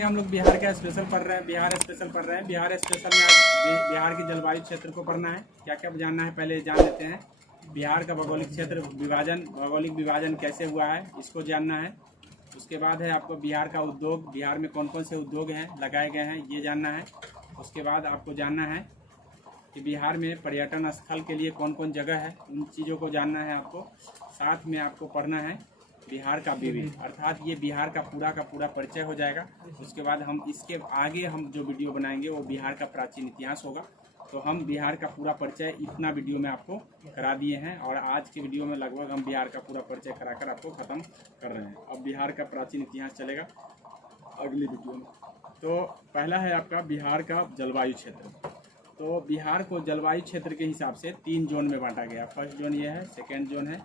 हम लोग बिहार का स्पेशल पढ़ रहे हैं। बिहार स्पेशल में आज बिहार की जलवायु क्षेत्र को पढ़ना है। क्या क्या जानना है पहले जान लेते हैं। बिहार का भौगोलिक क्षेत्र भौगोलिक विभाजन कैसे हुआ है इसको जानना है। उसके बाद है आपको बिहार का उद्योग, बिहार में कौन कौन से उद्योग हैं लगाए गए हैं ये जानना है। उसके बाद आपको जानना है कि बिहार में पर्यटन स्थल के लिए कौन कौन जगह है, उन चीज़ों को जानना है आपको। साथ में आपको पढ़ना है बिहार का विविध, अर्थात ये बिहार का पूरा परिचय हो जाएगा। उसके बाद हम इसके आगे हम जो वीडियो बनाएंगे वो बिहार का प्राचीन इतिहास होगा। तो हम बिहार का पूरा परिचय इतना वीडियो में आपको करा दिए हैं और आज के वीडियो में लगभग हम बिहार का पूरा परिचय कराकर आपको ख़त्म कर रहे हैं। अब बिहार का प्राचीन इतिहास चलेगा अगली वीडियो में। तो पहला है आपका बिहार का जलवायु क्षेत्र। तो बिहार को जलवायु क्षेत्र के हिसाब से 3 जोन में बांटा गया। फर्स्ट जोन ये है, सेकेंड जोन है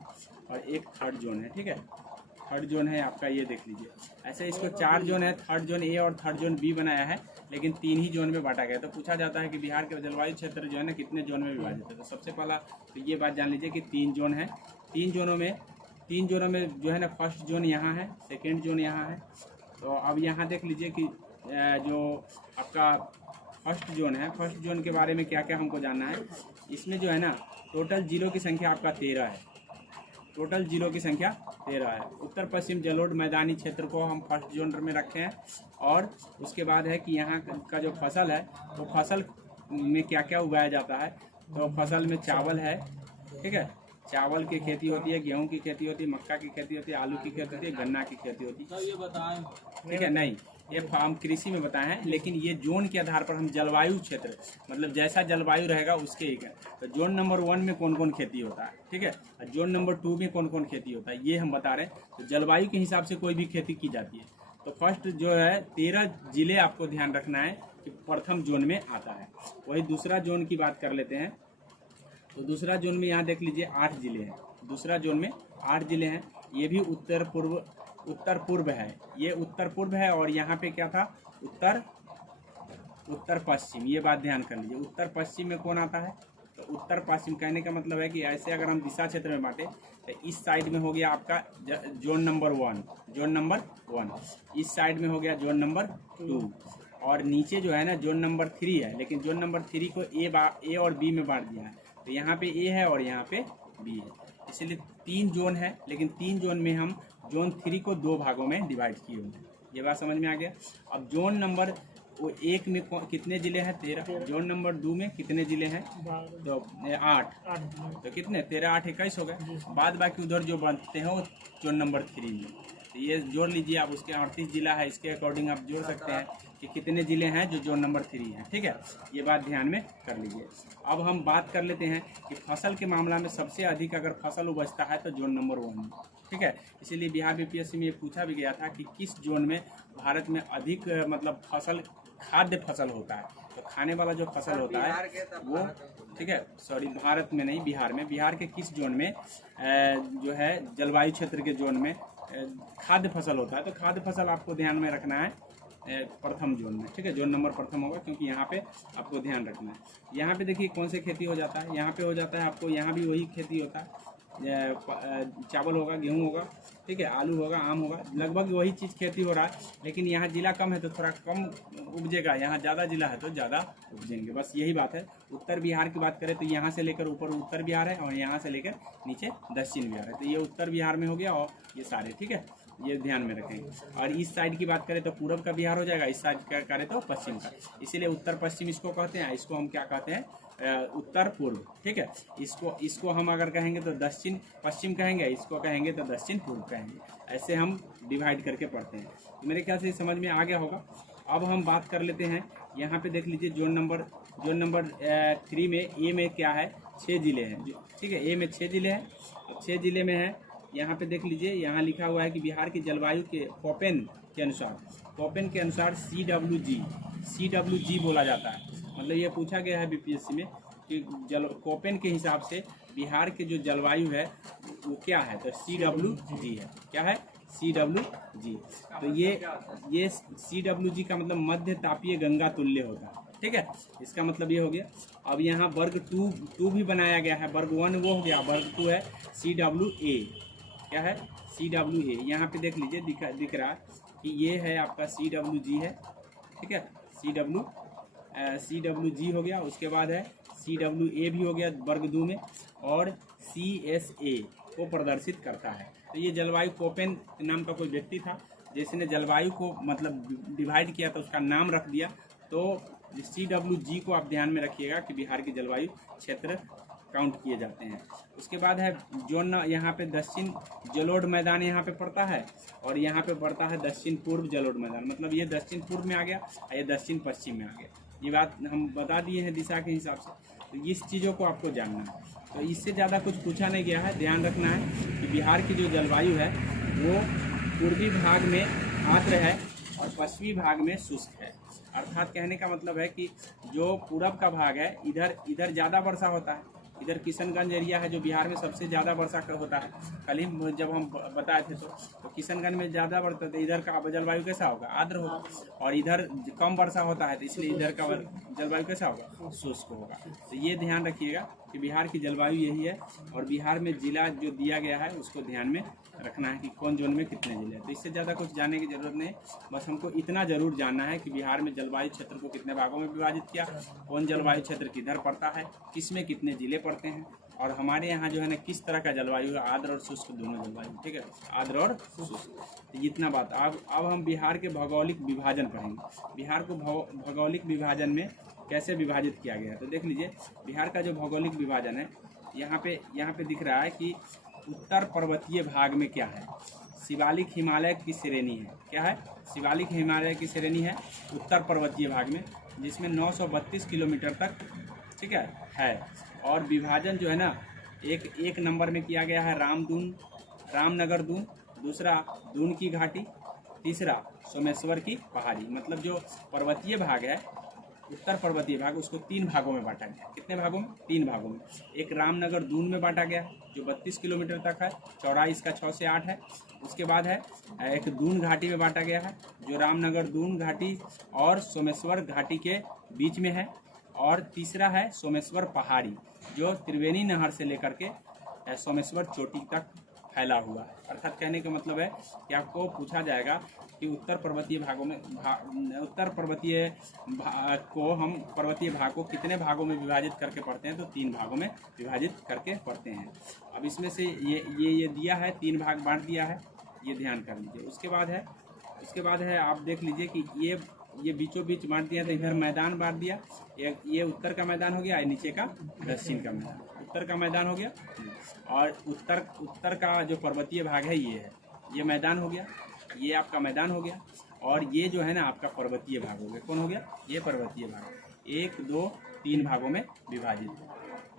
और एक थर्ड जोन है। ठीक है, थर्ड जोन है आपका, ये देख लीजिए। ऐसे इसको 4 जोन है, थर्ड जोन ए और थर्ड जोन बी बनाया है, लेकिन 3 ही जोन में बांटा गया। तो पूछा जाता है कि बिहार के जलवायु क्षेत्र जो है ना कितने जोन में विभाजित है। तो सबसे पहला तो ये बात जान लीजिए कि 3 जोन है। 3 जोनों में जो है ना फर्स्ट जोन यहाँ है, सेकेंड जोन यहाँ है। तो अब यहाँ देख लीजिए कि जो आपका फर्स्ट जोन है, फर्स्ट जोन के बारे में क्या क्या हमको जानना है। इसमें जो है ना टोटल जिलों की संख्या आपका 13 है। टोटल जिलों की संख्या 13 है। उत्तर पश्चिम जलोढ़ मैदानी क्षेत्र को हम फर्स्ट जोन में रखे हैं। और उसके बाद है कि यहाँ का जो फसल है वो फसल में क्या क्या उगाया जाता है। तो फसल में चावल है, ठीक है, चावल की खेती होती है, गेहूं की खेती होती है, मक्का की खेती होती है, आलू की खेती होती है, गन्ना की खेती होती है। ये बताएं, ठीक है, नहीं ये हम कृषि में बताए हैं, लेकिन ये जोन के आधार पर हम जलवायु क्षेत्र मतलब जैसा जलवायु रहेगा उसके एक है। तो जोन नंबर 1 में कौन कौन खेती होता है, ठीक है, और जोन नंबर 2 में कौन कौन खेती होता है ये हम बता रहे हैं। तो जलवायु के हिसाब से कोई भी खेती की जाती है। तो फर्स्ट जो है 13 जिले आपको ध्यान रखना है कि प्रथम जोन में आता है। वही दूसरा जोन की बात कर लेते हैं। तो दूसरा जोन में यहाँ देख लीजिए 8 जिले हैं। दूसरा जोन में 8 जिले हैं। ये भी उत्तर पूर्व है, ये उत्तर पूर्व है। और यहाँ पे क्या था, उत्तर पश्चिम। ये बात ध्यान कर लीजिए, उत्तर पश्चिम में कौन आता है। तो उत्तर पश्चिम कहने का मतलब है कि ऐसे अगर हम दिशा क्षेत्र में बांटे तो इस साइड में हो गया आपका जोन नंबर 1, इस साइड में हो गया जोन नंबर 2 और नीचे जो है ना जोन नंबर 3 है। लेकिन जोन नंबर 3 को ए और बी में बांट दिया है। तो यहाँ पे ए है और यहाँ पे बी है, इसलिए 3 जोन है। लेकिन 3 जोन में हम जोन 3 को 2 भागों में डिवाइड किए हुए हैं। ये बात समझ में आ गया। अब जोन नंबर 1 में कितने जिले हैं, 13। जोन नंबर 2 में कितने जिले हैं, तो 8। तो कितने, 13 8 21 हो गए। बाद बाकी उधर जो बनते हैं वो जोन नंबर 3 में। तो ये जोड़ लीजिए आप, उसके 38 जिला है, इसके अकॉर्डिंग आप जोड़ सकते हैं कि कितने जिले हैं जो जोन नंबर 3 है। ठीक है, ये बात ध्यान में कर लीजिए। अब हम बात कर लेते हैं कि फसल के मामला में सबसे अधिक अगर फसल उपजता है तो जोन नंबर 1 में। ठीक है, इसीलिए बिहार बीपीएससी में ये पूछा भी गया था कि किस जोन में भारत में अधिक मतलब फसल खाद्य फसल होता है। तो खाने वाला जो फसल होता है वो, ठीक है, सॉरी भारत में नहीं, बिहार में। बिहार के किस जोन में जो है जलवायु क्षेत्र के जोन में खाद्य फसल होता है। तो खाद्य फसल आपको ध्यान में रखना है प्रथम जोन में। ठीक है, जोन नंबर प्रथम होगा क्योंकि यहाँ पे आपको ध्यान रखना है। यहाँ पे देखिए कौन से खेती हो जाता है। यहाँ पे हो जाता है आपको, यहाँ भी वही खेती होता है, चावल होगा, गेहूं होगा, ठीक है, आलू होगा, आम होगा, लगभग वही चीज़ खेती हो रहा है। लेकिन यहाँ जिला कम है तो थोड़ा कम उपजेगा, यहाँ ज़्यादा जिला है तो ज़्यादा उपजेंगे, बस यही बात है। उत्तर बिहार की बात करें तो यहाँ से लेकर ऊपर उत्तर बिहार है और यहाँ से लेकर नीचे दक्षिण बिहार है। तो ये उत्तर बिहार में हो गया और ये सारे, ठीक है, ये ध्यान में रखेंगे। और इस साइड की बात करें तो पूर्व का बिहार हो जाएगा, इस साइड का करें तो पश्चिम का। इसीलिए उत्तर पश्चिम इसको कहते हैं, इसको हम क्या कहते हैं, उत्तर पूर्व। ठीक है, इसको हम अगर कहेंगे तो दक्षिण पश्चिम कहेंगे, इसको कहेंगे तो दक्षिण पूर्व कहेंगे। ऐसे हम डिवाइड करके पढ़ते हैं। तो मेरे ख्याल से समझ में आ गया होगा। अब हम बात कर लेते हैं, यहाँ पे देख लीजिए जोन नंबर 3 में ए में क्या है, 6 जिले हैं। ठीक है, ए में 6 जिले हैं। अब 6 जिले में है, यहाँ पे देख लीजिए, यहाँ लिखा हुआ है कि बिहार की जलवायु के कोपेन के अनुसार CWG बोला जाता है। मतलब ये पूछा गया है बीपीएससी में कि कोपेन के हिसाब से बिहार के जो जलवायु है वो क्या है। तो CWG है, क्या है, CWG। तो ये CWG का मतलब मध्य तापीय गंगा तुल्य होता है। ठीक है, इसका मतलब ये हो गया। अब यहाँ वर्ग 2 भी बनाया गया है। वर्ग 1 वो हो गया, वर्ग 2 है CWA। क्या है, CWA। यहाँ पे देख लीजिए दिख रहा है कि ये है आपका CWG है, ठीक है, CWG हो गया। उसके बाद है CWA भी हो गया वर्ग 2 में, और CSA को प्रदर्शित करता है। तो ये जलवायु कोपेन नाम का कोई व्यक्ति था जिसने जलवायु को मतलब डिवाइड किया, तो उसका नाम रख दिया। तो CWG को आप ध्यान में रखिएगा कि बिहार की जलवायु क्षेत्र काउंट किए जाते हैं। उसके बाद है जोन, यहाँ पे दक्षिण जलोढ़ मैदान यहाँ पे पड़ता है, और यहाँ पे पड़ता है दक्षिण पूर्व जलोढ़ मैदान। मतलब ये दक्षिण पूर्व में आ गया, ये दक्षिण पश्चिम में आ गया। ये बात हम बता दिए हैं दिशा के हिसाब से। तो इस चीज़ों को आपको जानना है। तो इससे ज़्यादा कुछ पूछा नहीं गया है। ध्यान रखना है कि बिहार की जो जलवायु है वो पूर्वी भाग में आर्द्र है और पश्चिमी भाग में शुष्क है। अर्थात कहने का मतलब है कि जो पूरब का भाग है इधर ज़्यादा वर्षा होता है। इधर किशनगंज एरिया है जो बिहार में सबसे ज़्यादा वर्षा होता है। कल ही जब हम बताए थे तो किशनगंज में ज़्यादा वर्षा, तो इधर का जलवायु कैसा होगा? आर्द्र होगा। और इधर कम वर्षा होता है तो इसलिए इधर का जलवायु कैसा होगा? शुष्क होगा। तो ये ध्यान रखिएगा कि बिहार की जलवायु यही है। और बिहार में जिला जो दिया गया है उसको ध्यान में रखना है कि कौन जोन में कितने जिले हैं। तो इससे ज़्यादा कुछ जानने की ज़रूरत नहीं, बस हमको इतना ज़रूर जानना है कि बिहार में जलवायु क्षेत्र को कितने भागों में विभाजित किया, कौन जलवायु क्षेत्र किधर पड़ता है, किसमें कितने जिले पड़ते हैं, और हमारे यहाँ जो है ना किस तरह का जलवायु है, आर्द्र और शुष्क दोनों जलवायु, ठीक है, आर्द्र और शुष्क। तो इतना बात। अब हम बिहार के भौगोलिक विभाजन पढ़ेंगे। बिहार को भौगोलिक विभाजन में कैसे विभाजित किया गया है। तो देख लीजिए बिहार का जो भौगोलिक विभाजन है, यहाँ पे दिख रहा है कि उत्तर पर्वतीय भाग में क्या है? शिवालिक हिमालय की श्रेणी है। क्या है? शिवालिक हिमालय की श्रेणी है उत्तर पर्वतीय भाग में, जिसमें 932 किलोमीटर तक, ठीक है। और विभाजन जो है ना एक नंबर में किया गया है रामनगर दून, दूसरा दून की घाटी, तीसरा सोमेश्वर की पहाड़ी। मतलब जो पर्वतीय भाग है, उत्तर पर्वतीय भाग, उसको 3 भागों में बांटा गया। कितने भागों में? 3 भागों में। एक रामनगर दून में बांटा गया जो 32 किलोमीटर तक है, चौड़ाई इसका 6 से 8 है। उसके बाद है एक दून घाटी में बांटा गया है जो रामनगर दून घाटी और सोमेश्वर घाटी के बीच में है। और तीसरा है सोमेश्वर पहाड़ी जो त्रिवेणी नहर से लेकर के सोमेश्वर चोटी तक फैला हुआ है। अर्थात कहने का मतलब है कि आपको पूछा जाएगा कि उत्तर पर्वतीय भागों में पर्वतीय भाग को कितने भागों में विभाजित करके पढ़ते हैं? तो 3 भागों में विभाजित करके पढ़ते हैं। अब इसमें से ये दिया है, 3 भाग बांट दिया है, ये ध्यान कर लीजिए। उसके बाद है आप देख लीजिए कि ये बीचों बीच बांट दिया। तो इधर मैदान बांट दिया, ये उत्तर का मैदान हो गया, नीचे का दक्षिण का मैदान। उत्तर का मैदान हो गया, और उत्तर का जो पर्वतीय भाग है ये है, ये मैदान हो गया, ये आपका मैदान हो गया, और ये जो है ना आपका पर्वतीय भाग हो गया। कौन हो गया? ये पर्वतीय भाग। 1, 2, 3 भागों में विभाजित।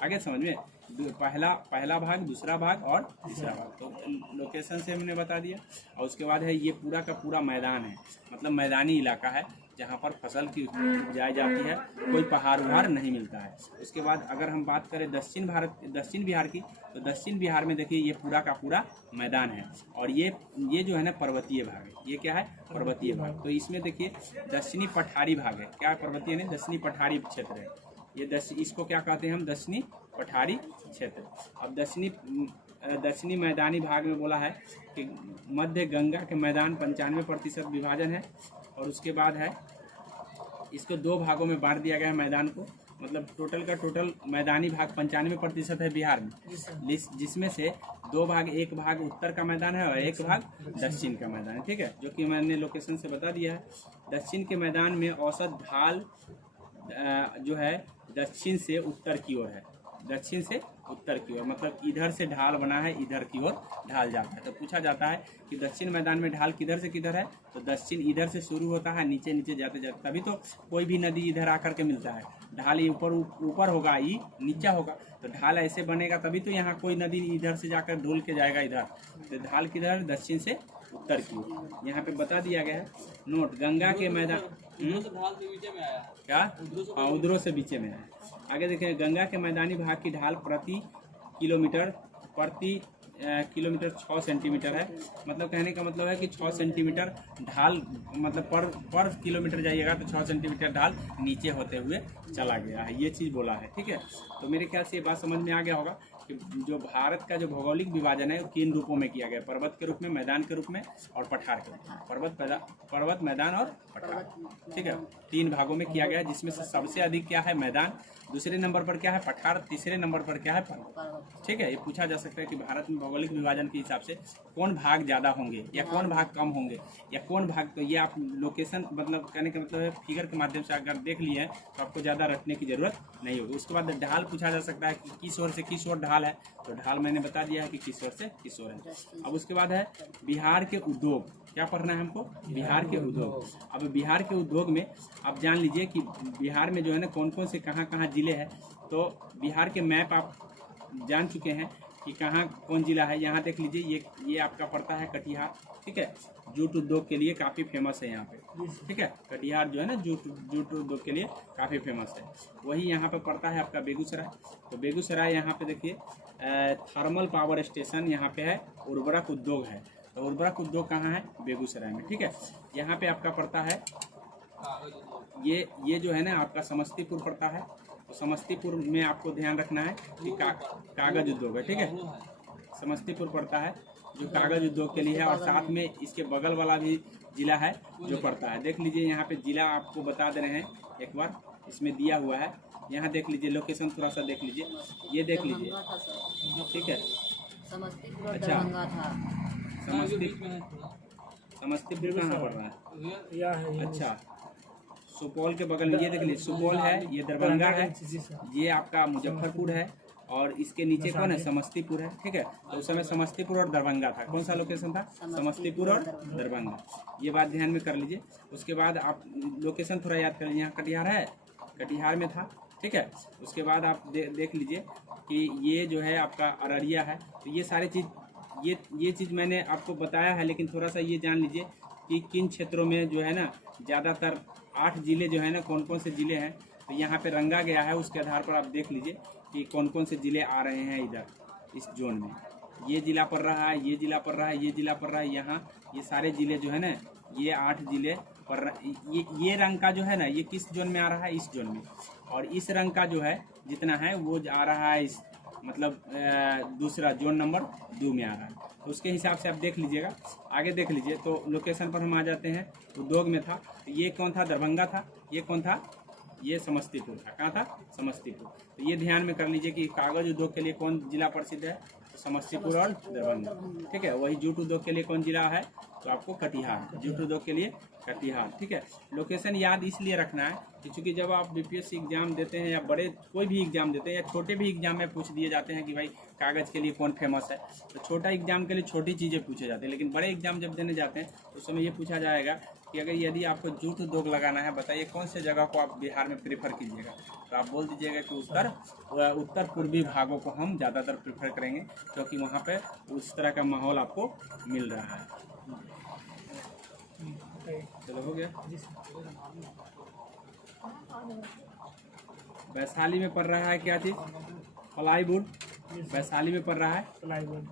आगे समझ में? पहला भाग, दूसरा भाग और तीसरा भाग। तो लोकेशन से हमने बता दिया। और उसके बाद है ये पूरा का पूरा मैदान है, मतलब मैदानी इलाका है जहाँ पर फसल की उपजाई जाती है, कोई पहाड़ उहाड़ नहीं मिलता है। उसके बाद अगर हम बात करें दक्षिण बिहार की, तो दक्षिण बिहार में देखिए ये पूरा का पूरा मैदान है, और ये जो है ना पर्वतीय भाग है। ये क्या है? पर्वतीय भाग। तो इसमें देखिए दक्षिणी पठारी भाग है। क्या पर्वतीय नहीं, दक्षिणी पठारी क्षेत्र है ये। इसको क्या कहते हैं हम? दक्षिणी पठारी क्षेत्र। अब दक्षिणी मैदानी भाग में बोला है कि मध्य गंगा के मैदान 95% विभाजन है। और उसके बाद है इसको 2 भागों में बांट दिया गया है मैदान को। मतलब टोटल मैदानी भाग 95% है बिहार में, जिसमें से 2 भाग, एक भाग उत्तर का मैदान है और एक भाग दक्षिण का मैदान है, ठीक है, जो कि मैंने लोकेशन से बता दिया है। दक्षिण के मैदान में औसत ढाल जो है दक्षिण से उत्तर की ओर है, दक्षिण से उत्तर की ओर, मतलब इधर से ढाल बना है, इधर की ओर ढाल जाता है। तो पूछा जाता है कि दक्षिण मैदान में ढाल किधर से किधर है? तो दक्षिण इधर से शुरू होता है, नीचे नीचे जाते जाते, तभी तो कोई भी नदी इधर आकर के मिलता है। ढाल ये ऊपर होगा, ये नीचा होगा, तो ढाल ऐसे बनेगा, तभी तो यहाँ कोई नदी इधर से जाकर ढूल के जाएगा इधर। तो ढाल किधर? दक्षिण से उत्तर की ओर। यहाँ पे बता दिया गया है। नोट, गंगा के मैदान क्या? हाँ, उधरों से बीचे में आया। आगे देखें, गंगा के मैदानी भाग की ढाल प्रति किलोमीटर 6 सेंटीमीटर है। मतलब कहने का मतलब है कि 6 सेंटीमीटर ढाल, मतलब पर किलोमीटर जाइएगा तो 6 सेंटीमीटर ढाल नीचे होते हुए चला गया है, ये चीज़ बोला है, ठीक है। तो मेरे ख्याल से ये बात समझ में आ गया होगा कि जो भारत का जो भौगोलिक विभाजन है वो 3 रूपों में किया गया, पर्वत के रूप में, मैदान के रूप में और पठार के रूप में। पर्वत, मैदान और पठार, ठीक है, 3 भागों में किया गया है, जिसमें से सबसे अधिक क्या है, मैदान, दूसरे नंबर पर क्या है, पठार, तीसरे नंबर पर क्या है, पर्वत, ठीक है। ये पूछा जा सकता है कि भारत में भौगोलिक विभाजन के हिसाब से कौन भाग ज़्यादा होंगे या कौन भाग कम होंगे या कौन भाग, तो ये आप लोकेशन मतलब कहने का मतलब है फिगर के माध्यम से अगर देख लिए हैं तो आपको ज़्यादा रटने की ज़रूरत नहीं होगी। उसके बाद ढाल पूछा जा सकता है कि किस ओर से किस ओर ढाल है, तो ढाल मैंने बता दिया है कि किस ओर से किस ओर है। अब उसके बाद है बिहार के उद्योग, क्या पढ़ना है हमको, बिहार के उद्योग। अब बिहार के उद्योग में आप जान लीजिए कि बिहार में जो है ना कौन कौन से कहाँ कहाँ जिले हैं। तो बिहार के मैप आप जान चुके हैं कि कहाँ कौन जिला है। यहाँ देख लीजिए, ये आपका पड़ता है कटिहार, ठीक है, जूट उद्योग के लिए काफ़ी फेमस है यहाँ पे, ठीक है। कटिहार जो है ना जूट उद्योग के लिए काफ़ी फेमस है। वही यहाँ पे पड़ता है आपका बेगूसराय। तो बेगूसराय यहाँ पे देखिए थर्मल पावर स्टेशन यहाँ पे है, उर्वरक उद्योग है। तो उर्वरक उद्योग कहाँ है, बेगूसराय में, ठीक है। यहाँ पे आपका पड़ता है ये जो है ना आपका समस्तीपुर पड़ता है। तो समस्तीपुर में आपको ध्यान रखना है कि कागज उद्योग है, ठीक है, समस्तीपुर पड़ता है जो कागज उद्योग के लिए है। और साथ में इसके बगल वाला भी जिला है जो पड़ता है। देख लीजिए यहाँ पे जिला आपको बता दे रहे हैं, एक बार इसमें दिया हुआ है, यहाँ देख लीजिए, लोकेशन थोड़ा सा देख लीजिए, ये देख लीजिए, ठीक है। अच्छा, समस्तीपुर कहाँ पड़ रहा है, अच्छा, सुपौल के बगल में, ये देख लीजिए सुपौल है, ये दरभंगा है, ये आपका मुजफ्फरपुर है और इसके नीचे कौन है, समस्तीपुर है, ठीक है। तो उस समय समस्तीपुर और दरभंगा था, कौन सा लोकेशन था, समस्तीपुर और दरभंगा, ये बात ध्यान में कर लीजिए। उसके बाद आप लोकेशन थोड़ा याद कर लीजिए, यहाँ कटिहार है, कटिहार में था, ठीक है। उसके बाद आप देख लीजिए कि ये जो है आपका अररिया है। तो ये सारी चीज़ ये चीज़ मैंने आपको बताया है, लेकिन थोड़ा सा ये जान लीजिए कि किन क्षेत्रों में जो है ना ज़्यादातर 8 जिले जो है ना कौन कौन से जिले हैं, तो यहाँ पे रंगा गया है। उसके आधार पर आप देख लीजिए कि कौन कौन से जिले आ रहे हैं इधर इस जोन में। ये जिला पड़ रहा है, ये जिला पड़ रहा है, ये जिला पड़ रहा है, यहाँ ये सारे जिले जो है ना, ये 8 जिले पड़ रहा। ये रंग का जो है ना, ये किस जोन में आ रहा है, इस जोन में। और इस रंग का जो है जितना है वो आ रहा है इस मतलब दूसरा जोन नंबर 2 में आ रहा है। तो उसके हिसाब से आप देख लीजिएगा, आगे देख लीजिए। तो लोकेशन पर हम आ जाते हैं, उद्योग में था, तो ये कौन था, दरभंगा था, ये कौन था, ये समस्तीपुर था, कहाँ था, समस्तीपुर। तो ये ध्यान में कर लीजिए कि कागज उद्योग के लिए कौन जिला प्रसिद्ध है, तो समस्तीपुर और दरभंगा, ठीक है। वही जूट उद्योग के लिए कौन जिला है, तो आपको कटिहार, जूट उद्योग के लिए कटिहार, ठीक है। लोकेशन याद इसलिए रखना है कि चूँकि जब आप बीपीएससी एग्जाम देते हैं या बड़े कोई भी एग्जाम देते हैं या छोटे भी एग्जाम में पूछ दिए जाते हैं कि भाई कागज़ के लिए कौन फेमस है, तो छोटा एग्जाम के लिए छोटी चीज़ें पूछे जाते हैं, लेकिन बड़े एग्जाम जब देने जाते हैं तो उस समय ये पूछा जाएगा कि अगर यदि आपको जूट उद्योग लगाना है, बताइए कौन से जगह को आप बिहार में प्रेफर कीजिएगा। तो आप बोल दीजिएगा कि उत्तर पूर्वी भागों को हम ज़्यादातर प्रेफर करेंगे, क्योंकि वहाँ पे उस तरह का माहौल आपको मिल रहा है। चलो हो गया। वैशाली में पड़ रहा है क्या चीज़, प्लाईवुड, वैशाली में पड़ रहा है प्लाईवुड।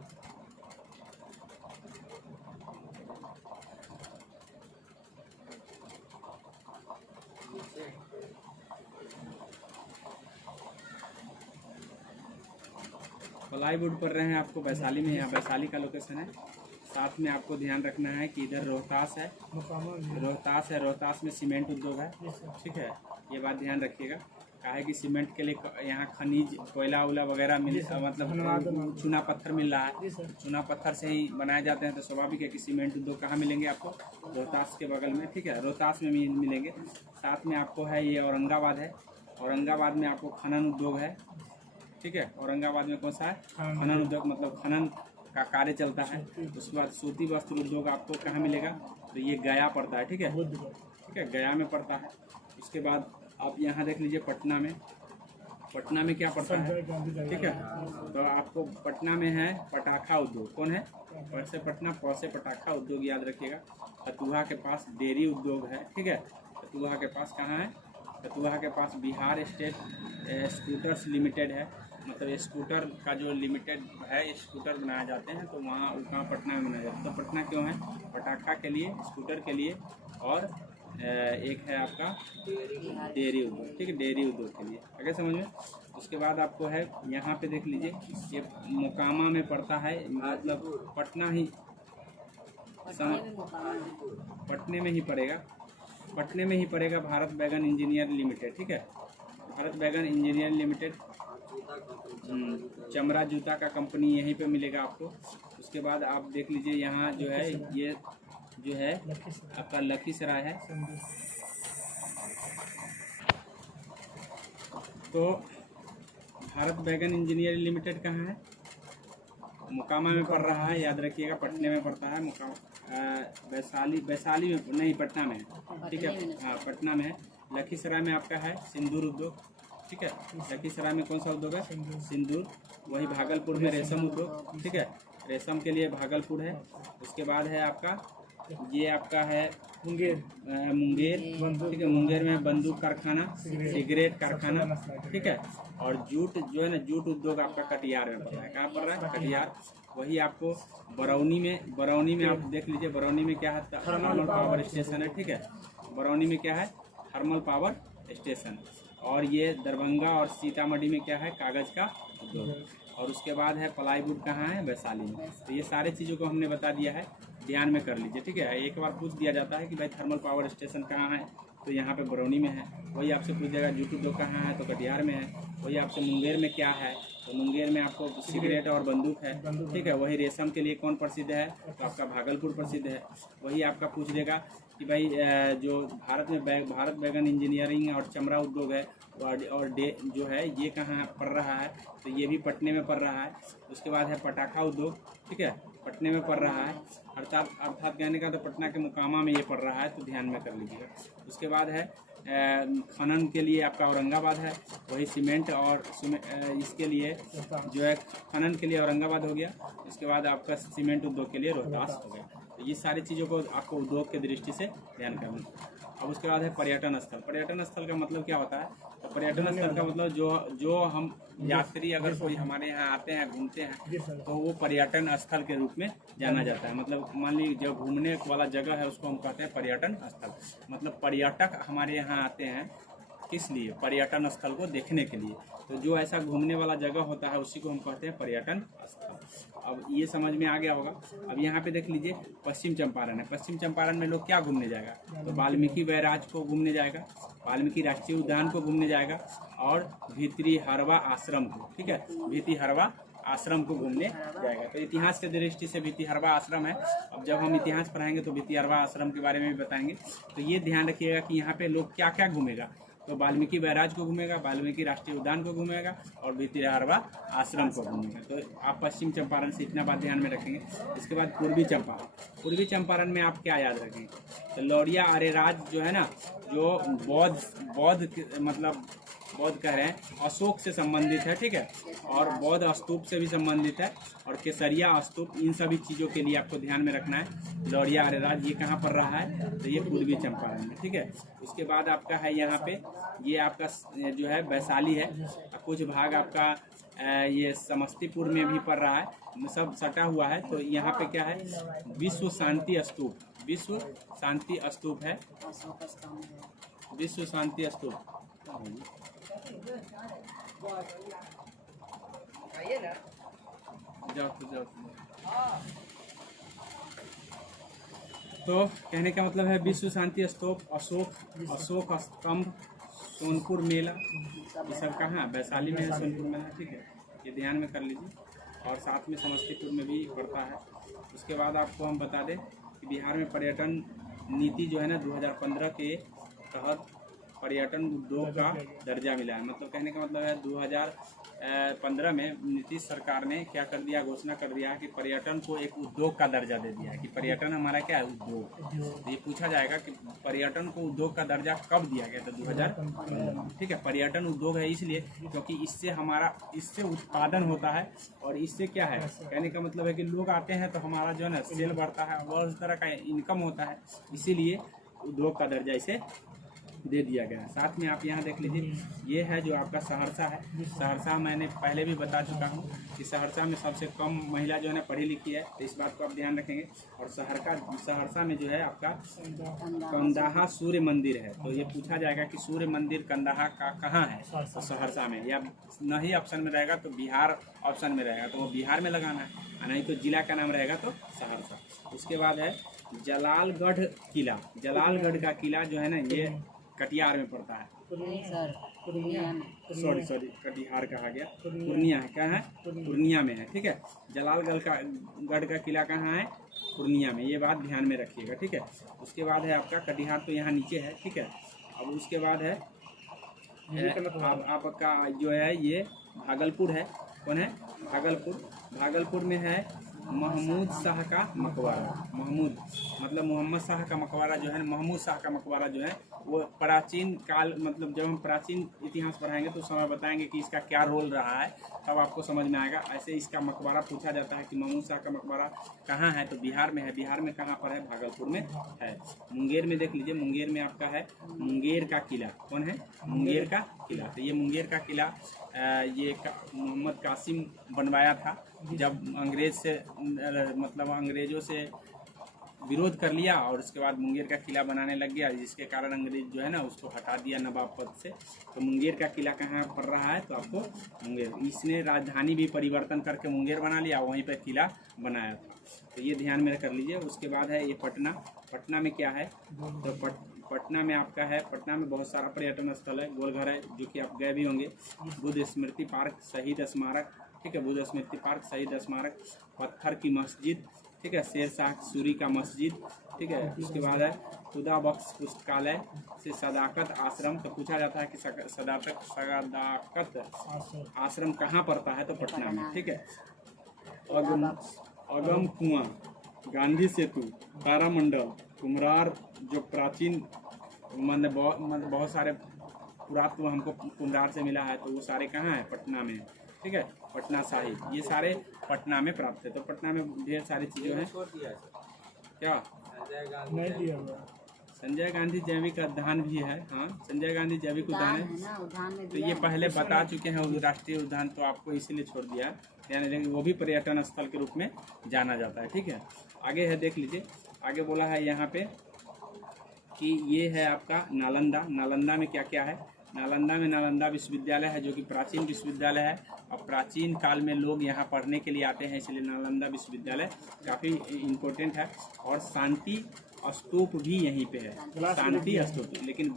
प्लाईवुड पड़ रहे हैं आपको वैशाली में, यहाँ वैशाली का लोकेशन है। साथ में आपको ध्यान रखना है कि इधर रोहतास है, रोहतास में सीमेंट उद्योग है, ठीक है। ये बात ध्यान रखिएगा, काहे कि सीमेंट के लिए यहाँ खनिज कोयला उला वगैरह मतलब चूना पत्थर मिल रहा है, चूना पत्थर से ही बनाए जाते हैं। तो स्वाभाविक है कि सीमेंट उद्योग कहाँ मिलेंगे आपको, रोहतास के बगल में, ठीक है, रोहतास में मिलेंगे। साथ में आपको है ये औरंगाबाद है, औरंगाबाद में आपको खनन उद्योग है, ठीक है। औरंगाबाद में कौन सा है, खनन उद्योग, मतलब खनन का कार्य चलता है। उसके बाद सूती वस्त्र उद्योग आपको कहाँ मिलेगा, तो ये गया पड़ता है, ठीक है, गया में पड़ता है। उसके बाद आप यहाँ देख लीजिए पटना में क्या पड़ता है, ठीक है। तो आपको पटना में है पटाखा उद्योग, कौन है, पैसे पटना, पैसे पटाखा उद्योग याद रखिएगा। कतुहा के पास डेयरी उद्योग है, ठीक है। कतुहा के पास कहाँ है, कतुहा के पास बिहार स्टेट स्कूटर्स लिमिटेड है, मतलब स्कूटर का जो लिमिटेड है, स्कूटर बनाए जाते हैं, तो वहाँ पटना में बनाया जाता है। तो पटना क्यों है, पटाखा के लिए, स्कूटर के लिए और एक है आपका डेयरी उद्योग, ठीक है, डेयरी उद्योग के लिए आगे समझ में। उसके बाद आपको है यहाँ पे देख लीजिए, ये मोकामा में पड़ता है, मतलब पटना ही पटने में ही पड़ेगा, पटने में ही पड़ेगा भारत बैगन इंजीनियर लिमिटेड, ठीक है, भारत बैगन इंजीनियर लिमिटेड, चमड़ा जूता का कंपनी यहीं पे मिलेगा आपको। उसके बाद आप देख लीजिए यहाँ जो है, ये जो है आपका लखीसराय है, तो भारत बैगन इंजीनियर लिमिटेड कहाँ है, मोकामा में पड़ रहा है, याद रखिएगा, पटने में पड़ता है, वैशाली में नहीं, पटना में है, ठीक है, हाँ पटना में है। लखीसराय में आपका है सिंदूर उद्योग, ठीक है, लखीसराय में कौन सा उद्योग है, सिंदूर। वही भागलपुर में रेशम उद्योग, ठीक है, रेशम के लिए भागलपुर है। उसके बाद है आपका, ये आपका है मुंगेर, ठीक है, मुंगेर में बंदूक कारखाना, सिगरेट कारखाना, ठीक है। और जूट जो है ना, जूट उद्योग आपका कटिहार में पड़ रहा है, कहाँ पड़ रहा है, कटिहार। वही आपको बरौनी में आप देख लीजिए, बरौनी में क्या है, थर्मल पावर स्टेशन है, ठीक है, बरौनी में क्या है, थर्मल पावर स्टेशन। और ये दरभंगा और सीतामढ़ी में क्या है, कागज का उद्योग। और उसके बाद है प्लाईवुड कहाँ है, वैशाली में। तो ये सारे चीज़ों को हमने बता दिया है, ध्यान में कर लीजिए, ठीक है। एक बार पूछ दिया जाता है कि भाई थर्मल पावर स्टेशन कहाँ है, तो यहाँ पे बरौनी में है। वही आपसे पूछ देगा जूट उद्योग कहाँ है, तो कटिहार में है। वही आपसे मुंगेर में क्या है, तो मुंगेर में आपको सिगरेट और बंदूक है, ठीक है। वही रेशम के लिए कौन प्रसिद्ध है, तो आपका भागलपुर प्रसिद्ध है। वही आपका पूछ देगा कि भाई जो भारत बैगन इंजीनियरिंग और चमड़ा उद्योग है और जो है ये कहाँ पड़ रहा है, तो ये भी पटने में पड़ रहा है। उसके बाद है पटाखा उद्योग, ठीक है, पटने में पड़ रहा है, अर्थात कहने का तो पटना के मोकामा में ये पड़ रहा है, तो ध्यान में कर लीजिएगा। उसके बाद है खनन के लिए आपका औरंगाबाद है। वही सीमेंट और इसके लिए जो है खनन के लिए औरंगाबाद हो गया। इसके बाद आपका सीमेंट उद्योग के लिए रोहतास हो गया। तो ये सारी चीज़ों को आपको उद्योग के दृष्टि से ध्यान करना। अब उसके बाद है पर्यटन स्थल। पर्यटन स्थल का मतलब क्या होता है, तो पर्यटन स्थल का मतलब जो हम यात्री अगर कोई हमारे यहाँ आते हैं, घूमते हैं, तो वो पर्यटन स्थल के रूप में जाना जाता है। मतलब मान लीजिए जो घूमने वाला जगह है उसको हम कहते हैं पर्यटन स्थल। मतलब पर्यटक हमारे यहाँ आते हैं किस लिए, पर्यटन स्थल को देखने के लिए। तो जो ऐसा घूमने वाला जगह होता है उसी को हम कहते हैं पर्यटन स्थल। अब ये समझ में आ गया होगा। अब यहाँ पे देख लीजिए पश्चिम चंपारण है। पश्चिम चंपारण में लोग क्या घूमने जाएगा, तो वाल्मीकि बैराज को घूमने जाएगा, वाल्मीकि राष्ट्रीय उद्यान को घूमने जाएगा, और भितिहरवा आश्रम को, ठीक है, भितिहरवा आश्रम को घूमने जाएगा। तो इतिहास के दृष्टि से भितिहरवा आश्रम है। अब जब हम इतिहास पढ़ाएंगे तो भितिहरवा आश्रम के बारे में भी बताएंगे। तो ये ध्यान रखिएगा कि यहाँ पे लोग क्या क्या घूमेगा, तो वाल्मीकि बैराज को घूमेगा, वाल्मीकि राष्ट्रीय उद्यान को घूमेगा, और भितिहरवा आश्रम को घूमेगा। तो आप पश्चिम चंपारण से इतना बात ध्यान में रखेंगे। इसके बाद पूर्वी चंपारण। पूर्वी चंपारण में आप क्या याद रखेंगे, तो लौरिया आर्यराज जो है ना, जो बौद्ध कह रहे हैं, अशोक से संबंधित है, ठीक है, और बौद्ध स्तूप से भी संबंधित है, और केसरिया स्तूप, इन सभी चीज़ों के लिए आपको ध्यान में रखना है। लौरिया आर्यराज ये कहाँ पर रहा है, तो ये पूर्वी चंपारण में, ठीक है। उसके बाद आपका है यहाँ पे, ये आपका जो है वैशाली है। कुछ भाग आपका ये समस्तीपुर में भी पड़ रहा है, सब सटा हुआ है। तो यहाँ पे क्या है, विश्व शांति स्तूप, विश्व शांति स्तूप है, विश्व शांति स्तूप। तो कहने का मतलब है विश्व शांति स्तूप, अशोक स्तंभ, सोनपुर मेला, ये सब कहाँ, वैशाली में है सोनपुर मेला, ठीक है, ये ध्यान में कर लीजिए। और साथ में समस्तीपुर में भी पड़ता है। उसके बाद आपको हम बता दें कि बिहार में पर्यटन नीति जो है ना 2015 के तहत पर्यटन उद्योग का दर्जा मिला है। मतलब कहने का मतलब है 2015 में नीतीश सरकार ने क्या कर दिया, घोषणा कर दिया कि पर्यटन को एक उद्योग का दर्जा दे दिया है, कि पर्यटन हमारा क्या है, उद्योग। ये पूछा जाएगा कि पर्यटन को उद्योग का दर्जा कब दिया गया, तो 2015, ठीक है। पर्यटन उद्योग है इसलिए क्योंकि इससे उत्पादन होता है, और इससे क्या है, कहने का मतलब है कि लोग आते हैं तो हमारा जो है ना सेल बढ़ता है, और उस तरह का इनकम होता है, इसीलिए उद्योग का दर्जा इसे दे दिया गया है। साथ में आप यहाँ देख लीजिए, ये है जो आपका सहरसा है। सहरसा मैंने पहले भी बता चुका हूँ कि सहरसा में सबसे कम महिला जो है ना पढ़ी लिखी है, तो इस बात को आप ध्यान रखेंगे। और सहरसा में जो है आपका कंदाहा सूर्य मंदिर है। तो ये पूछा जाएगा कि सूर्य मंदिर कंदाहा का कहाँ है, तो सहरसा में, या नहीं ऑप्शन में रहेगा तो बिहार ऑप्शन में रहेगा, तो वो बिहार में लगाना है, नहीं तो जिला का नाम रहेगा तो सहरसा। उसके बाद है जलालगढ़ किला। जलालगढ़ का किला जो है ना ये कटिहार में पड़ता है। सॉरी कटिहार कहा गया, पूर्णिया है। क्या है? पूर्णिया में है। ठीक है, जलालगढ़ का किला कहाँ है? पूर्णिया में। ये बात ध्यान में रखिएगा। ठीक है, उसके बाद है आपका कटिहार, तो यहाँ नीचे है। ठीक है, अब उसके बाद है आपका जो है ये भागलपुर है। कौन है? भागलपुर में है महमूद शाह का मकबरा। महमूद मतलब मोहम्मद शाह का मकबरा जो है, महमूद शाह का मकबरा जो है वो प्राचीन काल, मतलब जब हम प्राचीन इतिहास पढ़ाएंगे तो समय बताएंगे कि इसका क्या रोल रहा है, तब आपको समझ में आएगा। ऐसे इसका मकबरा पूछा जाता है कि महमूद शाह का मकबरा कहाँ है, तो बिहार में है। बिहार में कहाँ पर है? भागलपुर में है। मुंगेर में देख लीजिए, मुंगेर में आपका है मुंगेर का किला। कौन है? मुंगेर का किला। तो ये मुंगेर का किला ये मोहम्मद कासिम बनवाया था, जब अंग्रेज से मतलब अंग्रेजों से विरोध कर लिया और उसके बाद मुंगेर का किला बनाने लग गया, जिसके कारण अंग्रेज जो है ना उसको हटा दिया नवाब पद से। तो मुंगेर का किला कहाँ पड़ रहा है? तो आपको मुंगेर, इसने राजधानी भी परिवर्तन करके मुंगेर बना लिया, वहीं पर किला बनाया था। तो ये ध्यान में कर लीजिए। उसके बाद है ये पटना में क्या है? तो पटना में आपका है, पटना में बहुत सारा पर्यटन स्थल है। गोलघर है जो कि आप गए भी होंगे, बुद्ध स्मृति पार्क, शहीद स्मारक। ठीक है, बुद्ध स्मृति पार्क, शहीद स्मारक, पत्थर की मस्जिद। ठीक है, शेरशाह सूरी का मस्जिद। ठीक है, उसके बाद है खुदा बख्श पुस्तकालय से सदाकत आश्रम। तो पूछा जाता है कि सदाकत आश्रम कहाँ पड़ता है? तो पटना में। ठीक है, अगम कुआं, गांधी सेतु, तारामंडल, कुम्हरार जो प्राचीन बहुत सारे पुरातत्व हमको कुम्हरार से मिला है, तो वो सारे कहाँ है? पटना में। ठीक है, पटना साहिब, ये सारे पटना में प्राप्त है। तो पटना में ढेर सारी चीज़ें हैं। क्या? संजय गांधी जैविक उद्यान भी है। हाँ, संजय गांधी जैविक उद्यान है, तो ये पहले बता चुके हैं राष्ट्रीय उद्यान, तो आपको इसीलिए छोड़ दिया, यानी वो भी पर्यटन स्थल के रूप में जाना जाता है। ठीक है, आगे है देख लीजिए, आगे बोला है यहाँ पे कि ये है आपका नालंदा। नालंदा में क्या क्या है? नालंदा में नालंदा विश्वविद्यालय है, जो कि प्राचीन विश्वविद्यालय है और प्राचीन काल में लोग यहाँ पढ़ने के लिए आते हैं, इसलिए नालंदा विश्वविद्यालय काफ़ी इम्पोर्टेंट है। और शांति स्तूप भी यहीं पे है, शांति स्तूप। लेकिन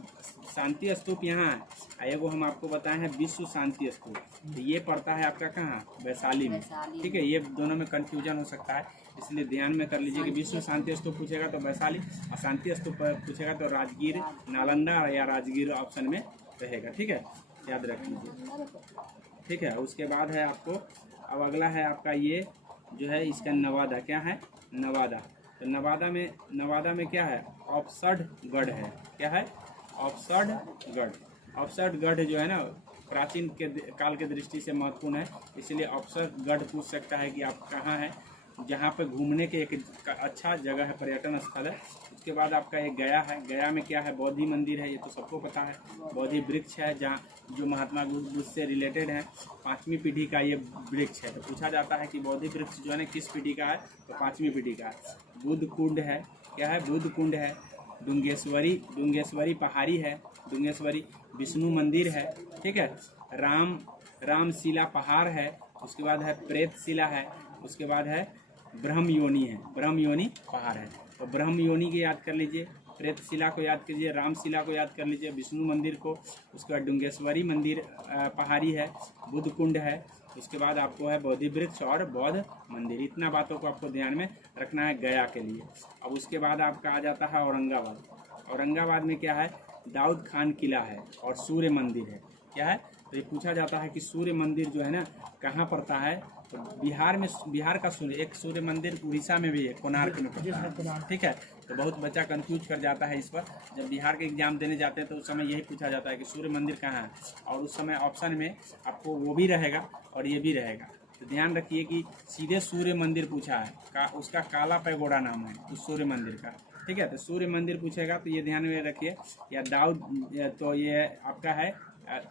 शांति स्तूप यहाँ है, एगो हम आपको बताए हैं विश्व शांति स्तूप, तो ये पड़ता है आपका कहाँ? वैशाली में। ठीक है, ये दोनों में कन्फ्यूजन हो सकता है, इसलिए ध्यान में कर लीजिए कि विश्व शांति स्तूप पूछेगा तो वैशाली, और शांति स्तूप पूछेगा तो राजगीर, नालंदा या राजगीर ऑप्शन में रहेगा। ठीक है, याद रख लीजिए। ठीक है, उसके बाद है आपको, अब अगला है आपका ये जो है इसका नवादा। क्या है? नवादा। तो नवादा में क्या है? अवसढ़गढ़ है। क्या है? अवसढ़गढ़। अवसढ़गढ़ जो है ना प्राचीन के काल के दृष्टि से महत्वपूर्ण है, इसलिए अवसढ़गढ़ पूछ सकता है कि आप कहाँ है, जहाँ पर घूमने के एक अच्छा जगह है, पर्यटन स्थल है। उसके बाद आपका एक गया है। गया में क्या है? बोधि मंदिर है, ये तो सबको पता है। बोधि वृक्ष है जहाँ जो महात्मा बुद्ध से रिलेटेड है, 5वीं पीढ़ी का ये वृक्ष है। तो पूछा जाता है कि बोधि वृक्ष जो है ना किस पीढ़ी का है? तो 5वीं पीढ़ी का है। बुद्ध कुंड है। क्या है? बुद्ध कुंड है। डुंगेश्वरी पहाड़ी है, डुंगेश्वरी। विष्णु मंदिर है। ठीक है, रामशिला पहाड़ है। उसके बाद है प्रेतशिला है। उसके बाद है ब्रह्मयोनी है, ब्रह्मयोनी पहाड़ है। तो ब्रह्मयोनी को याद कर लीजिए, प्रेतशिला को याद कीजिए, रामशिला को याद कर लीजिए, विष्णु मंदिर को। उसके बाद डुंगेश्वरी मंदिर पहाड़ी है, बुद्ध कुंड है। उसके बाद आपको है बोधि वृक्ष और बौद्ध मंदिर। इतना बातों को आपको ध्यान में रखना है गया के लिए। अब उसके बाद आपका आ जाता है औरंगाबाद। औरंगाबाद में क्या है? दाऊद खान किला है और सूर्य मंदिर है। क्या है? तो ये पूछा जाता है कि सूर्य मंदिर जो है ना कहाँ पड़ता है? तो बिहार का एक सूर्य मंदिर उड़ीसा में भी है, कोणार्क में पड़ता है। ठीक है, तो बहुत बच्चा कंफ्यूज कर जाता है इस पर। जब बिहार के एग्जाम देने जाते हैं तो उस समय यही पूछा जाता है कि सूर्य मंदिर कहाँ है, और उस समय ऑप्शन में आपको वो भी रहेगा और ये भी रहेगा। तो ध्यान रखिए कि सीधे सूर्य मंदिर पूछा है, उसका काला पैगोडा नाम है उस सूर्य मंदिर का। ठीक है। तो सूर्य मंदिर पूछेगा तो ये ध्यान में रखिए, या दाऊद, तो ये आपका है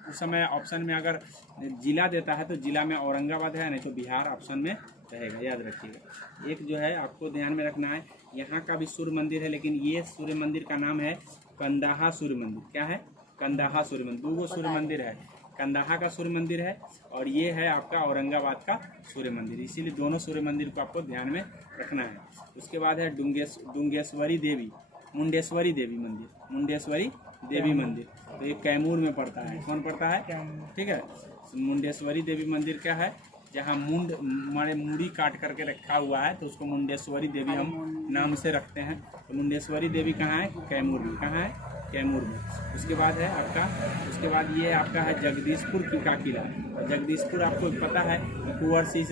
उस समय ऑप्शन में अगर जिला देता है तो जिला में औरंगाबाद है, नहीं तो बिहार ऑप्शन में रहेगा, याद रखिएगा। एक जो है आपको ध्यान में रखना है, यहाँ का भी सूर्य मंदिर है, लेकिन ये सूर्य मंदिर का नाम है कंदाहा सूर्य मंदिर। क्या है? कंदाहा सूर्य मंदिर। 2 सूर्य मंदिर है, कंदाहा का सूर्य मंदिर है और ये है आपका औरंगाबाद का सूर्य मंदिर, इसीलिए दोनों सूर्य मंदिर को आपको ध्यान में रखना है। उसके बाद है डुंगेश्वरी देवी, मुंडेश्वरी देवी मंदिर, मुंडेश्वरी देवी मंदिर, तो ये कैमूर में पड़ता है। कौन पड़ता है? ठीक है। मुंडेश्वरी देवी मंदिर क्या है? जहाँ मुंड हमारे मूड़ी काट करके रखा हुआ है तो उसको मुंडेश्वरी देवी हम नाम से रखते हैं। तो मुंडेश्वरी देवी कहाँ है? कैमूर में। कहाँ है? कैमूर में। उसके बाद है आपका, उसके बाद ये आपका है जगदीशपुर का किला। जगदीशपुर आपको पता है कुंवर सिंह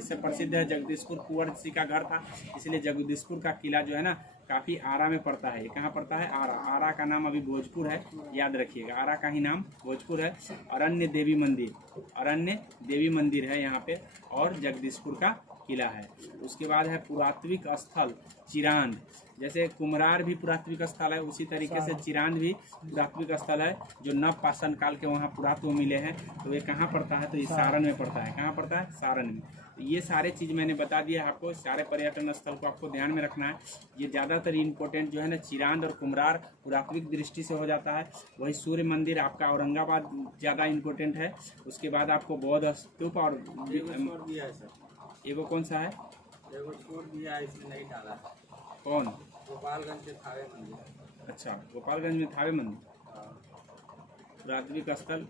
से प्रसिद्ध है जगदीशपुर, कुंवर सिंह का घर था, इसलिए जगदीशपुर का किला जो है ना काफ़ी आरा में पड़ता है। कहाँ पड़ता है? आरा। आरा का नाम अभी भोजपुर है, याद रखिएगा, आरा का ही नाम भोजपुर है। अरण्य देवी मंदिर, अरण्य देवी मंदिर है यहाँ पे, और जगदीशपुर का किला है। उसके बाद है पुरातात्विक स्थल चिरांद, जैसे कुमरार भी पुरातात्विक स्थल है, उसी तरीके से चिरांद भी पुरातात्विक स्थल है, जो नव पाषाण काल के वहाँ पुरातत्व मिले हैं। तो ये कहाँ पड़ता है? तो ये सारण में पड़ता है। कहाँ पड़ता है? सारण में। तो ये सारे चीज़ मैंने बता दिया है आपको, सारे पर्यटन स्थल को आपको ध्यान में रखना है। ये ज़्यादातर इम्पोर्टेंट जो है ना चिरांद और कुमरार पुरातात्विक दृष्टि से हो जाता है। वही सूर्य मंदिर आपका औरंगाबाद ज़्यादा इम्पोर्टेंट है। उसके बाद आपको बौद्ध स्तूप और एगो कौन सा है? एगो छोड़ दिया है, इसमें नहीं डाला है। कौन? गोपालगंज के थावे मंदिर। अच्छा, गोपालगंज में थावे मंदिर पुरातात्विक स्थल,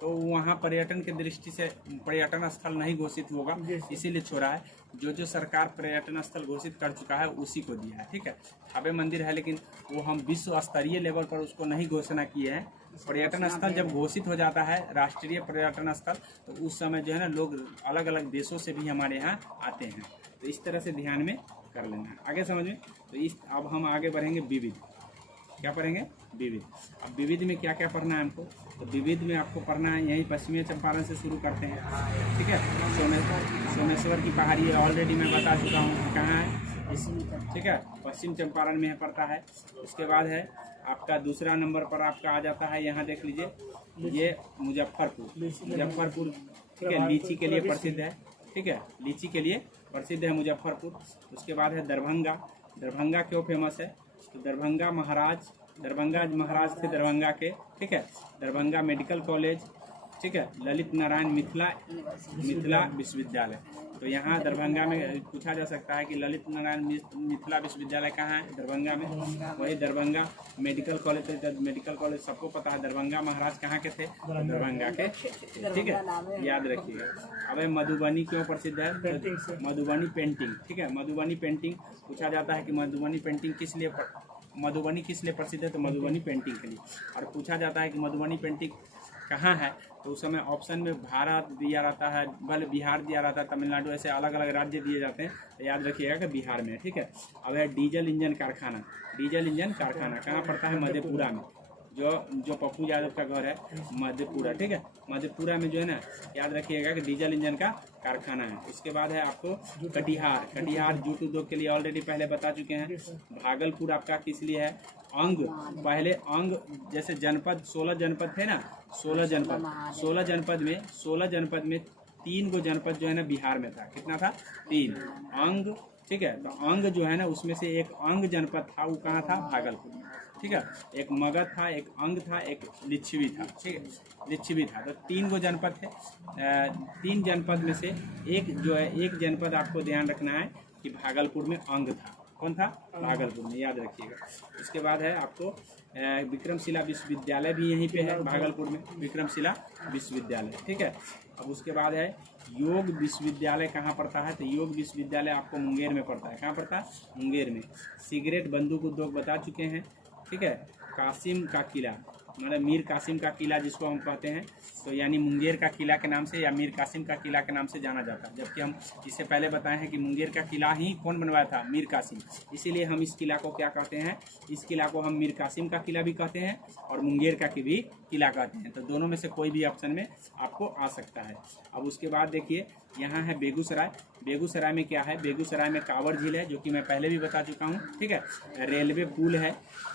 तो वहाँ पर्यटन की दृष्टि से पर्यटन स्थल नहीं घोषित होगा, इसीलिए छोड़ा है। जो सरकार पर्यटन स्थल घोषित कर चुका है उसी को दिया है, ठीक है। थावे मंदिर है, लेकिन वो हम विश्व स्तरीय लेवल पर उसको नहीं घोषणा किए हैं। पर्यटन स्थल जब घोषित हो जाता है राष्ट्रीय पर्यटन स्थल, तो उस समय जो है ना लोग अलग अलग देशों से भी हमारे यहाँ आते हैं। तो इस तरह से ध्यान में कर लेना है, आगे समझ में। तो अब हम आगे बढ़ेंगे विविध। क्या पढ़ेंगे? विविध। अब विविध में क्या क्या पढ़ना है हमको? तो विविध में आपको पढ़ना है, यही पश्चिमी चंपारण से शुरू करते हैं, ठीक है। सोमेश्वर की पहाड़ी ऑलरेडी मैं बता चुका हूँ कहाँ है, ठीक है, पश्चिम चंपारण में पड़ता है। उसके बाद है आपका दूसरा नंबर पर आपका आ जाता है, यहाँ देख लीजिए, ये मुजफ्फरपुर, ठीक है, लीची के लिए प्रसिद्ध है, ठीक है, लीची के लिए प्रसिद्ध है मुजफ्फरपुर। उसके बाद है दरभंगा। दरभंगा क्यों फेमस है? तो दरभंगा महाराज थे दरभंगा के, ठीक है। दरभंगा मेडिकल कॉलेज, ठीक है, ललित नारायण मिथिला विश्वविद्यालय। तो यहाँ दरभंगा में पूछा जा सकता है कि ललित नारायण मिथिला विश्वविद्यालय कहाँ है? दरभंगा में। वही Darbhanga medical college, medical college सबको पता है। दरभंगा महाराज कहाँ के थे? दरभंगा के, ठीक है, याद रखिएगा। अब मधुबनी क्यों प्रसिद्ध है? मधुबनी पेंटिंग, ठीक है, मधुबनी पेंटिंग पूछा जाता है कि मधुबनी पेंटिंग किस लिए प्रसिद्ध है? तो मधुबनी पेंटिंग के लिए। और पूछा जाता है कि मधुबनी पेंटिंग कहाँ है? तो उस समय ऑप्शन में भारत दिया रहता है, भले बिहार दिया रहता है, तमिलनाडु, ऐसे अलग अलग राज्य दिए जाते हैं, तो याद रखिएगा कि बिहार में है, ठीक है। अब है डीजल इंजन कारखाना। डीजल इंजन कारखाना कहाँ पड़ता है? मधेपुरा में। जो पप्पू यादव का घर है मधेपुरा, ठीक है, मधेपुरा में जो है ना, याद रखिएगा कि डीजल इंजन का कारखाना है। उसके बाद है आपको कटिहार जूट उद्योग के लिए ऑलरेडी पहले बता चुके हैं। भागलपुर आपका किस लिए है? पहले अंग, जैसे जनपद 16 जनपद थे ना, 16 जनपद में 3 गो जनपद जो है ना बिहार में था। कितना था? 3 अंग, ठीक है। तो अंग जो है ना उसमें से एक अंग जनपद था, वो कहाँ था? भागलपुर, ठीक है। एक मगध था, एक अंग था, एक लिच्छवी था, ठीक है, लिच्छवी था। तो 3 गो जनपद थे। 3 जनपद में से एक जो है, एक जनपद आपको ध्यान रखना है कि भागलपुर में अंग था। कौन था? भागलपुर में, याद रखिएगा। उसके बाद है आपको विक्रमशिला विश्वविद्यालय भी यहीं पे है, भागलपुर में, विक्रमशिला विश्वविद्यालय, ठीक है। अब उसके बाद है योग विश्वविद्यालय कहाँ पड़ता है? तो योग विश्वविद्यालय आपको मुंगेर में पड़ता है। कहाँ पड़ता है? मुंगेर में। सिगरेट बंदूक उद्योग बता चुके हैं, ठीक है। कासिम का किला, मतलब मीर कासिम का किला जिसको हम कहते हैं, तो यानी मुंगेर का किला के नाम से या मीर कासिम का किला के नाम से जाना जाता है। जबकि हम इससे पहले बताए हैं कि मुंगेर का किला ही कौन बनवाया था? मीर कासिम। इसीलिए हम इस किला को क्या कहते हैं? इस किला को हम मीर कासिम का किला भी कहते हैं और मुंगेर का भी किला कहते हैं। तो दोनों में से कोई भी ऑप्शन में आपको आ सकता है। अब उसके बाद देखिए, यहाँ है बेगूसराय। बेगूसराय में क्या है, बेगूसराय में कांवर झील है जो कि मैं पहले भी बता चुका हूँ, ठीक है। रेलवे पुल है,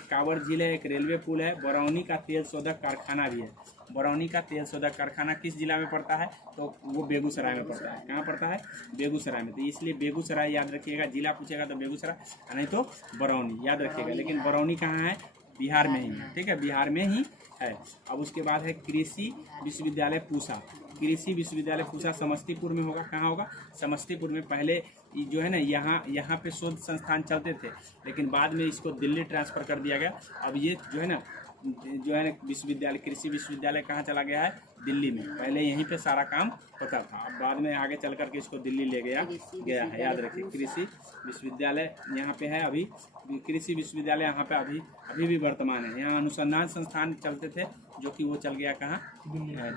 कांवर झील है, एक रेलवे पुल है। बरौनी का तेल शोधक कारखाना भी है। बरौनी का तेल शोधक कारखाना किस जिला में पड़ता है, तो वो बेगूसराय में पड़ता है। कहाँ पड़ता है, बेगूसराय में। तो इसलिए बेगूसराय याद रखिएगा, जिला पूछेगा तो बेगूसराय, नहीं तो बरौनी याद रखिएगा। लेकिन बरौनी कहाँ है, बिहार में ही है, ठीक है, बिहार में ही है। अब उसके बाद है कृषि विश्वविद्यालय पूसा। कृषि विश्वविद्यालय पूसा समस्तीपुर में होगा। कहाँ होगा, समस्तीपुर में। पहले जो है ना यहाँ पे शोध संस्थान चलते थे, लेकिन बाद में इसको दिल्ली ट्रांसफ़र कर दिया गया। अब ये जो है ना विश्वविद्यालय, कृषि विश्वविद्यालय कहाँ चला गया है, दिल्ली में। पहले यहीं पे सारा काम होता था, अब बाद में आगे चल करके इसको दिल्ली ले गया है। याद रखिए, कृषि विश्वविद्यालय यहाँ पे है अभी। कृषि विश्वविद्यालय यहाँ पे अभी भी वर्तमान है। यहाँ अनुसंधान संस्थान चलते थे, जो कि वो चल गया कहाँ,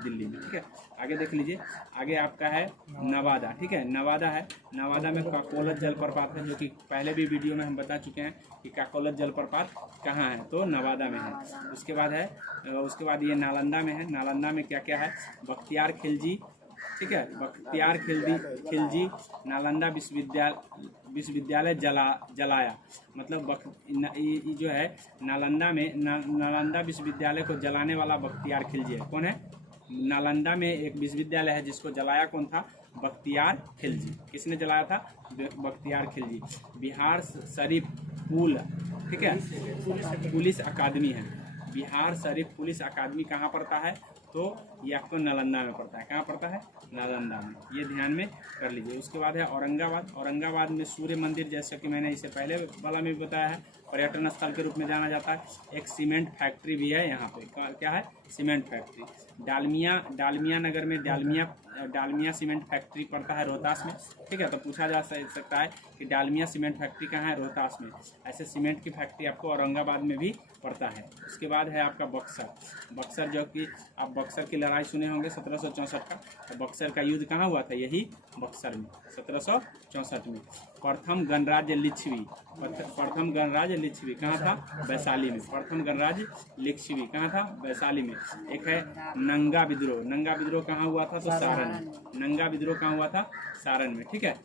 दिल्ली में, ठीक है। आगे देख लीजिए, आगे आपका है नवादा, ठीक है। नवादा है, नवादा में काकोलत जलप्रपात है, जो कि पहले भी वीडियो में हम बता चुके हैं कि काकोलत जलप्रपात कहाँ है, तो नवादा में है। उसके बाद ये नालंदा में है। नालंदा में क्या क्या है, बख्तियार खिलजी, ठीक है, बख्तियार खिलजी नालंदा विश्वविद्यालय जलाया। मतलब ये जो है नालंदा में नालंदा विश्वविद्यालय को जलाने वाला बख्तियार खिलजी है। कौन है, नालंदा में एक विश्वविद्यालय है जिसको जलाया कौन था, बख्तियार खिलजी। किसने जलाया था, बख्तियार खिलजी। बिहार शरीफ पुल, ठीक है, पुलिस अकादमी है। बिहार शरीफ पुलिस अकादमी कहाँ पड़ता है, तो ये आपको नालंदा में पड़ता है। कहाँ पड़ता है, नालंदा में, ये ध्यान में कर लीजिए। उसके बाद है औरंगाबाद। औरंगाबाद में सूर्य मंदिर, जैसा कि मैंने इसे पहले वाला में भी बताया है, पर्यटन स्थल के रूप में जाना जाता है। एक सीमेंट फैक्ट्री भी है यहाँ पे। क्या है, सीमेंट फैक्ट्री। डालमिया नगर में डालमिया सीमेंट फैक्ट्री पड़ता है रोहतास में, ठीक है। तो पूछा जा सकता है कि डालमिया सीमेंट फैक्ट्री कहाँ है, रोहतास में। ऐसे सीमेंट की फैक्ट्री आपको औरंगाबाद में भी पड़ता है। उसके बाद है आपका बक्सर, जो कि आप बक्सर की लड़ाई सुने होंगे 1764 का। तो बक्सर का युद्ध कहाँ हुआ था, यही बक्सर में, 1764 में। प्रथम गणराज्य लिच्छवी कहाँ था, वैशाली में। प्रथम गणराज्य लिच्छवी कहाँ था, वैशाली में। एक है नंगा विद्रोह कहाँ हुआ था, तो सारण में। नंगा विद्रोह कहाँ हुआ था, सारण में, ठीक है।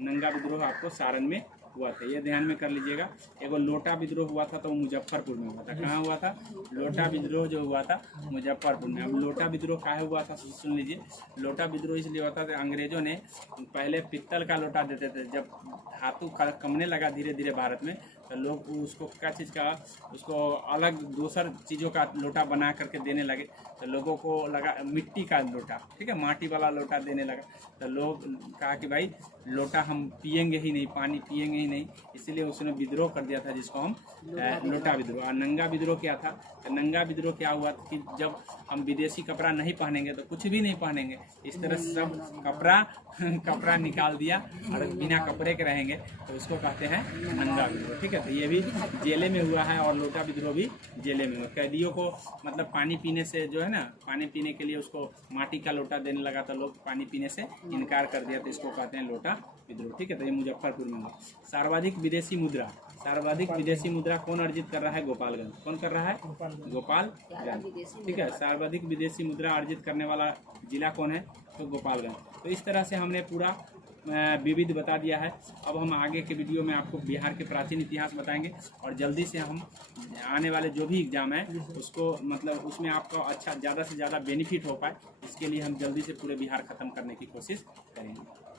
नंगा विद्रोह आपको सारण में हुआ था, ये ध्यान में कर लीजिएगा। एगो लोटा विद्रोह हुआ था, तो मुजफ्फरपुर में हुआ था। कहाँ हुआ था, लोटा विद्रोह जो हुआ था मुजफ्फरपुर में। अब लोटा विद्रोह काहे हुआ था, सुन लीजिए। लोटा विद्रोह इसलिए हुआ था कि अंग्रेजों ने पहले पित्तल का लोटा देते थे, जब धातु कमने लगा धीरे धीरे भारत में, तो लोग उसको क्या चीज़ का, उसको अलग दूसर चीज़ों का लोटा बना करके देने लगे। तो लोगों को लगा मिट्टी का लोटा, ठीक है, माटी वाला लोटा देने लगा। तो लोग कहा कि भाई लोटा हम पिएंगे ही नहीं, पानी पिएंगे ही नहीं, इसलिए उसने विद्रोह कर दिया था, जिसको हम लोटा विद्रोह। और नंगा विद्रोह क्या था, तो नंगा विद्रोह क्या हुआ कि जब हम विदेशी कपड़ा नहीं पहनेंगे तो कुछ भी नहीं पहनेंगे, इस तरह से सब कपड़ा निकाल दिया और बिना कपड़े के रहेंगे, तो उसको कहते हैं नंगा विद्रोह, ठीक है। तो ये भी जेले में हुआ है, और लोटा विद्रोह भी जेले में हुआ। कैदियों को मतलब पानी पीने से जो है ना, पानी पीने के लिए उसको माटी का लोटा देने लगा, तो लोग पानी पीने से इनकार कर दिया, तो इसको कहते हैं लोटा विद्रोह, ठीक है। तो ये मुजफ्फरपुर में हुआ। सर्वाधिक विदेशी मुद्रा कौन अर्जित कर रहा है, गोपालगंज। कौन कर रहा है, गोपालगंज, ठीक है। सर्वाधिक विदेशी मुद्रा अर्जित करने वाला जिला कौन है, तो गोपालगंज। तो इस तरह से हमने पूरा विविध बता दिया है। अब हम आगे के वीडियो में आपको बिहार के प्राचीन इतिहास बताएंगे, और जल्दी से हम आने वाले जो भी एग्ज़ाम है उसको मतलब उसमें आपको अच्छा ज़्यादा से ज़्यादा बेनिफिट हो पाए, इसके लिए हम जल्दी से पूरे बिहार ख़त्म करने की कोशिश करेंगे।